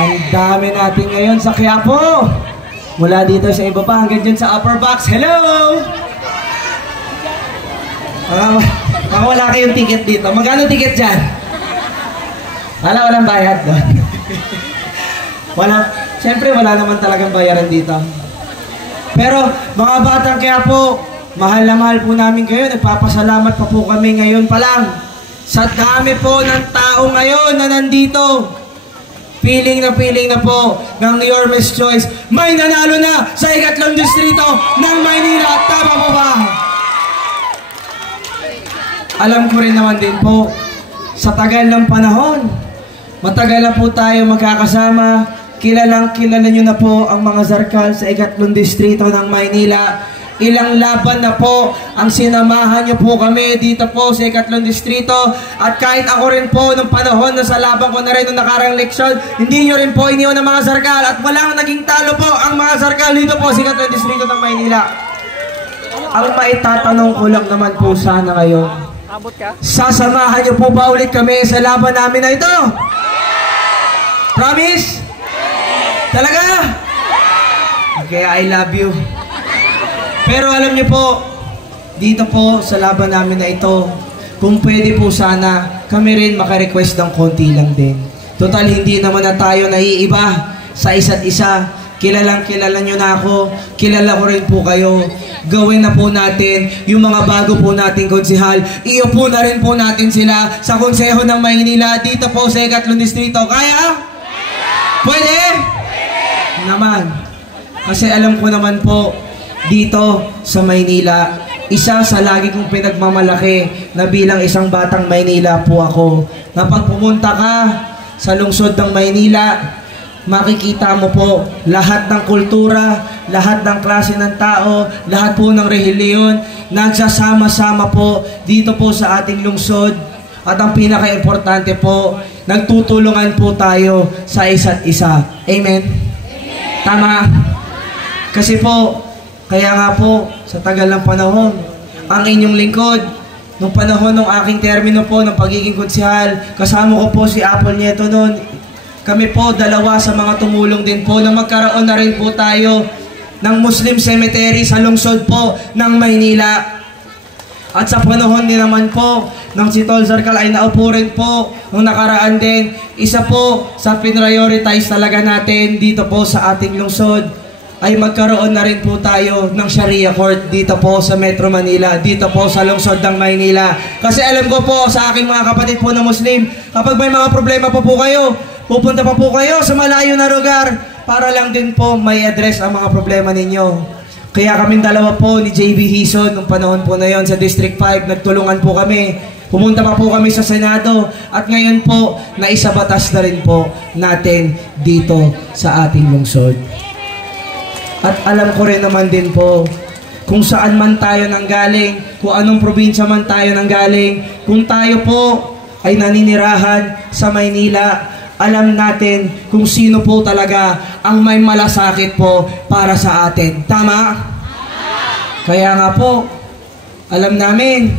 Ang dami natin ngayon sa Quiapo. Mula dito sa iba pa hanggang dyan sa upper box. Hello! Baka wala kayong ticket dito. Magkano ticket dyan? Walang bayad doon. Siyempre wala naman talagang bayaran dito. Pero mga batang Quiapo, mahal na mahal po namin kayo. Nagpapasalamat pa po kami ngayon pa lang. Sa dami po ng tao ngayon na nandito. Feeling na po ng Your Miss Choice. May nanalo na sa ikatlong distrito ng Maynila. Tama po ba? Alam ko rin naman din po, sa tagal ng panahon, matagal na po tayo magkakasama. Kilala nyo na po ang mga zarkal sa ikatlong distrito ng Maynila. Ilang laban na po ang sinamahan nyo po kami dito po sa ikatlong distrito. At kahit ako rin po nung panahon na sa laban ko na rin nung nakarang leksyon, hindi nyo rin po iniwan ng mga zarkal. At walang naging talo po ang mga zarkal dito po sa ikatlong distrito ng Maynila. Ang maitatanong ko lang naman po sana ngayon, sasamahan nyo po ba ulit kami sa laban namin na ito? Promise? Talaga? Okay, I love you. Pero alam niyo po, dito po sa laban namin na ito, kung pwede po sana, kami rin makarequest ng konti lang din. Total, hindi naman na tayo naiiba sa isa't isa. Kilala nyo na ako, kilala ko rin po kayo. Gawin na po natin yung mga bago po nating konsehal. Iupo na rin po natin sila sa konseho ng Maynila dito po sa ikatlong distrito. Kaya? Pwede? Naman. Kasi alam ko naman po, dito sa Maynila, isa sa lagi kong pinagmamalaki na bilang isang batang Maynila po ako. Na pag pumunta ka sa lungsod ng Maynila, makikita mo po lahat ng kultura, lahat ng klase ng tao, lahat po ng relihiyon, nagsasama-sama po dito po sa ating lungsod. At ang pinaka-importante po, nagtutulungan po tayo sa isa't isa. Amen? Tama? Kasi po, kaya nga po, sa tagal ng panahon, ang inyong lingkod, nung panahon ng aking termino po ng pagiging konsehal, kasama ko po si Apple Nieto noon. Kami po, dalawa sa mga tumulong din po na magkaroon na rin po tayo ng Muslim Cemetery sa lungsod po ng Maynila. At sa panahon din naman po, ng si Tol Zarkal ay naupo rin po nung nakaraan din. Isa po sa pinrioritize talaga natin dito po sa ating lungsod ay magkaroon na rin po tayo ng Sharia Court dito po sa Metro Manila, dito po sa lungsod ng Maynila. Kasi alam ko po sa aking mga kapatid po na Muslim, kapag may mga problema po kayo, pupunta pa po kayo sa malayo na lugar para lang din po may address ang mga problema ninyo. Kaya kaming dalawa po ni JB Hison nung panahon po na yon sa District 5, nagtulungan po kami. Pumunta pa po kami sa Senado at ngayon po naisabatas na rin po natin dito sa ating lungsod. At alam ko rin naman din po, kung saan man tayo nanggaling, kung anong probinsya man tayo nanggaling, kung tayo po ay naninirahan sa Maynila, alam natin kung sino po talaga ang may malasakit po para sa atin. Tama? Kaya nga po, alam namin,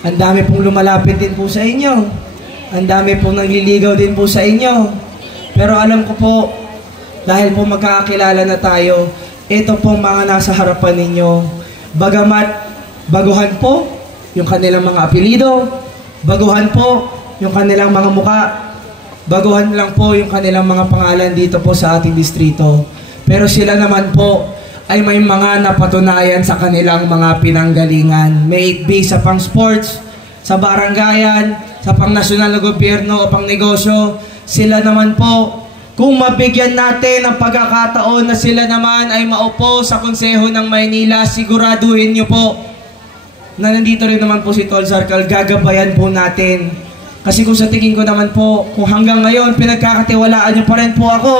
ang dami pong lumalapit din po sa inyo. Ang dami pong nagliligaw din po sa inyo. Pero alam ko po, dahil po magkakakilala na tayo, ito pong mga nasa harapan ninyo, bagamat baguhan po yung kanilang mga apelido, baguhan po yung kanilang mga muka, baguhan lang po yung kanilang mga pangalan dito po sa ating distrito. Pero sila naman po ay may mga napatunayan sa kanilang mga pinanggalingan. May it be sa pang sports, sa barangayan, sa pang nasyonal na gobyerno o pang negosyo. Sila naman po, kung mabigyan natin ng pagkakataon na sila naman ay maupo sa konseho ng Maynila, siguraduhin nyo po na nandito rin naman po si Tol Zarkal, gagabayan po natin. Kasi kung sa tingin ko naman po, kung hanggang ngayon pinagkakatiwalaan nyo pa rin po ako,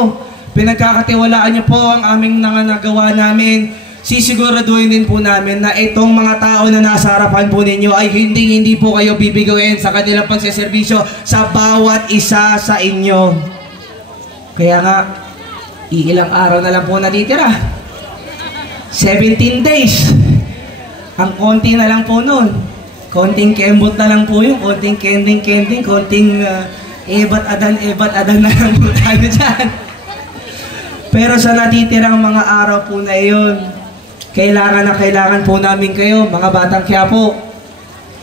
pinagkakatiwalaan nyo po ang aming nagawa namin, sisiguraduhin din po namin na itong mga tao na nasa harapan po ninyo ay hindi po kayo bibigawin sa kanilang pagseserbisyo sa bawat isa sa inyo. Kaya nga, iilang araw na lang po natitira. 17 days. Ang konti na lang po nun. Konting kembot na lang po yung, konting kending, konting ebat adan na lang po tayo dyan. Pero sa natitirang mga araw po na iyon, kailangan po namin kayo, mga batang Quiapo.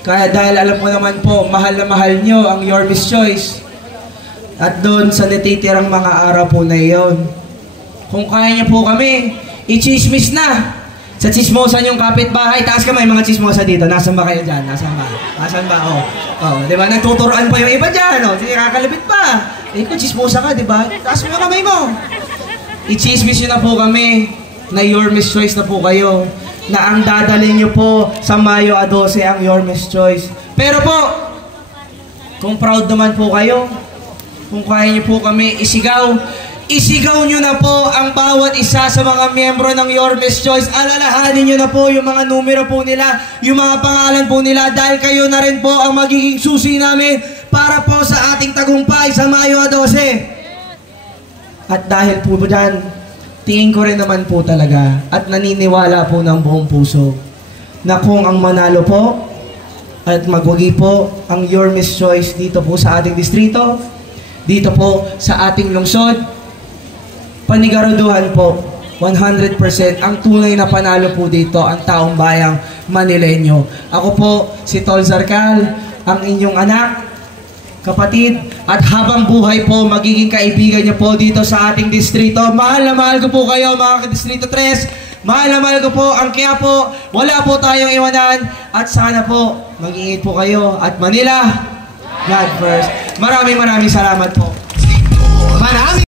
Kaya dahil alam ko naman po, mahal na mahal nyo ang Your Miss Choice. At doon sa natitirang mga araw po na iyon, kung kaya nyo po kami, i-chismis na. Sa chismosan yung kapitbahay, taas kamay mga chismosa dito. Nasaan ba kayo dyan? Nasaan ba? Nasaan ba? Oh, di ba? Nagtuturoan pa yung iba dyan. Oh, sige, kakalabit pa. Eh, kung chismosa ka, di ba? Taas mo yung kamay mo. I-chismis nyo na po kami na Your Miss Choice na po kayo. Na ang dadalhin nyo po sa Mayo 12 ang Your Miss Choice. Pero po, kung proud naman po kayo, kung kaya nyo po kami isigaw nyo na po ang bawat isa sa mga miyembro ng Your Miss Choice. Alalahanin nyo na po yung mga numero po nila, yung mga pangalan po nila, dahil kayo na rin po ang magiging susi namin para po sa ating tagumpay sa Mayo 12. At dahil po dyan, tingin ko rin naman po talaga at naniniwala po ng buong puso na kung ang manalo po at magwagi po ang Your Miss Choice dito po sa ating distrito, dito po sa ating lungsod, paniguraduhan po, 100% ang tunay na panalo po dito ang taong bayang Manileño. Ako po, si Tol Zarcal, ang inyong anak, kapatid, at habang buhay po, magiging kaibigan niyo po dito sa ating distrito. Mahal na mahal ko po kayo, mga Distrito 3. Mahal na mahal ko po ang Quiapo. Wala po tayong iwanan. At sana po, mag-iingat po kayo. At Manila, God first. Maraming salamat po.